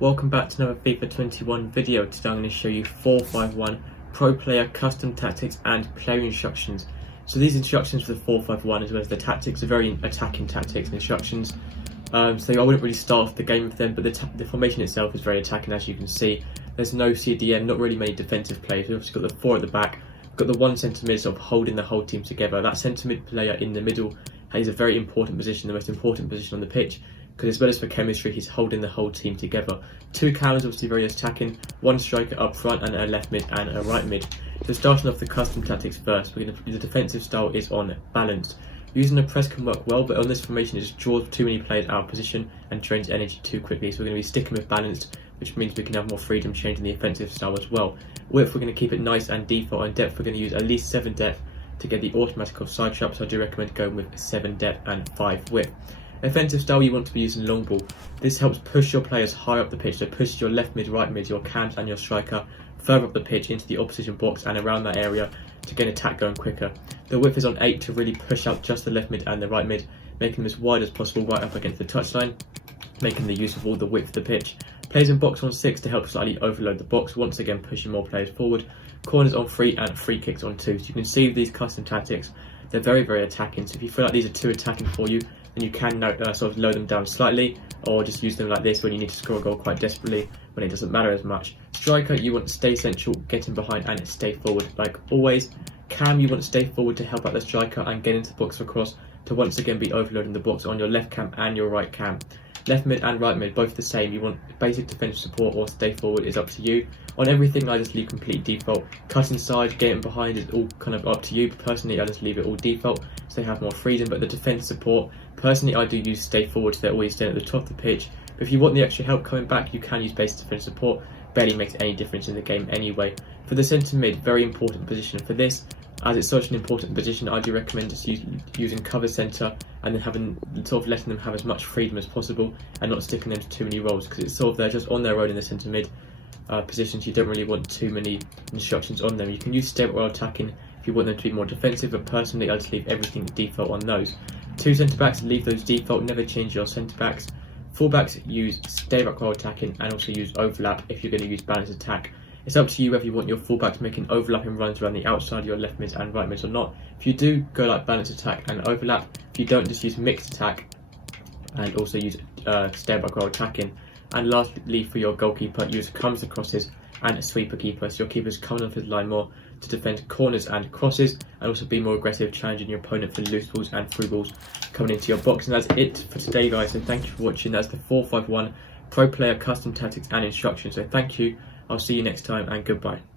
Welcome back to another FIFA 21 video. Today I'm going to show you 4-5-1 pro player custom tactics and player instructions. So these instructions for the 4-5-1 as well as the tactics are very attacking tactics and instructions. So I wouldn't really start off the game with them, but the formation itself is very attacking, as you can see. There's no CDM, not really many defensive players. We've obviously got the 4 at the back. We've got the 1 centre mid sort of holding the whole team together. That centre mid player in the middle has a very important position, the most important position on the pitch, because as well as for chemistry, he's holding the whole team together. 2 cannons, obviously very attacking, 1 striker up front and a left mid and a right mid. So starting off the custom tactics first, the defensive style is on balance. Using a press can work well, but on this formation it just draws too many players out of position and drains energy too quickly. So we're going to be sticking with balanced, which means we can have more freedom changing the offensive style as well. Width, we're going to keep it nice and default, and depth we're going to use at least 7 depth to get the automatic offside trap, so I do recommend going with 7 depth and 5 width. Offensive style, you want to be using long ball. This helps push your players high up the pitch, so push your left mid, right mid, your cams and your striker further up the pitch into the opposition box and around that area to get an attack going quicker. The width is on 8 to really push out just the left mid and the right mid, making them as wide as possible right up against the touchline, making the use of all the width of the pitch. Players in box on 6 to help slightly overload the box, once again pushing more players forward. Corners on 3 and free kicks on 2. So you can see these custom tactics, they're very attacking. So if you feel like these are too attacking for you, then you can sort of lower them down slightly, or just use them like this when you need to score a goal quite desperately when it doesn't matter as much. Striker, you want to stay central, get in behind and stay forward like always. Cam, you want to stay forward to help out the striker and get into the box for cross to once again be overloading the box on your left cam and your right cam. Left mid and right mid, both the same. You want basic defensive support or stay forward, is up to you. On everything, I just leave complete default. Cut inside, getting behind is all kind of up to you. But personally, I just leave it all default so they have more freedom. But the defense support, personally, I do use stay forward, so they're always staying at the top of the pitch. But if you want the extra help coming back, you can use basic defense support. Barely makes any difference in the game anyway. For the centre mid, very important position for this. As it's such an important position, I do recommend just using cover centre and then letting them have as much freedom as possible and not sticking them to too many roles, because it's sort of they're just on their own in the centre mid positions. You don't really want too many instructions on them. You can use stay while attacking if you want them to be more defensive, but personally I just leave everything default on those. 2 centre backs, leave those default, never change your centre backs. Fullbacks, use stay back while attacking and also use overlap if you're going to use balanced attack. It's up to you whether you want your fullbacks making overlapping runs around the outside of your left mids and right mids or not. If you do, go like balanced attack and overlap. If you don't, just use mixed attack and also use stay back while attacking. And lastly, for your goalkeeper, use comes and crosses and a sweeper keeper, so your keeper's coming off his line more to defend corners and crosses, and also be more aggressive, challenging your opponent for loose balls and through balls coming into your box. And that's it for today, guys, so thank you for watching. That's the 4-5-1 pro player custom tactics and instructions, so thank you. I'll see you next time and goodbye.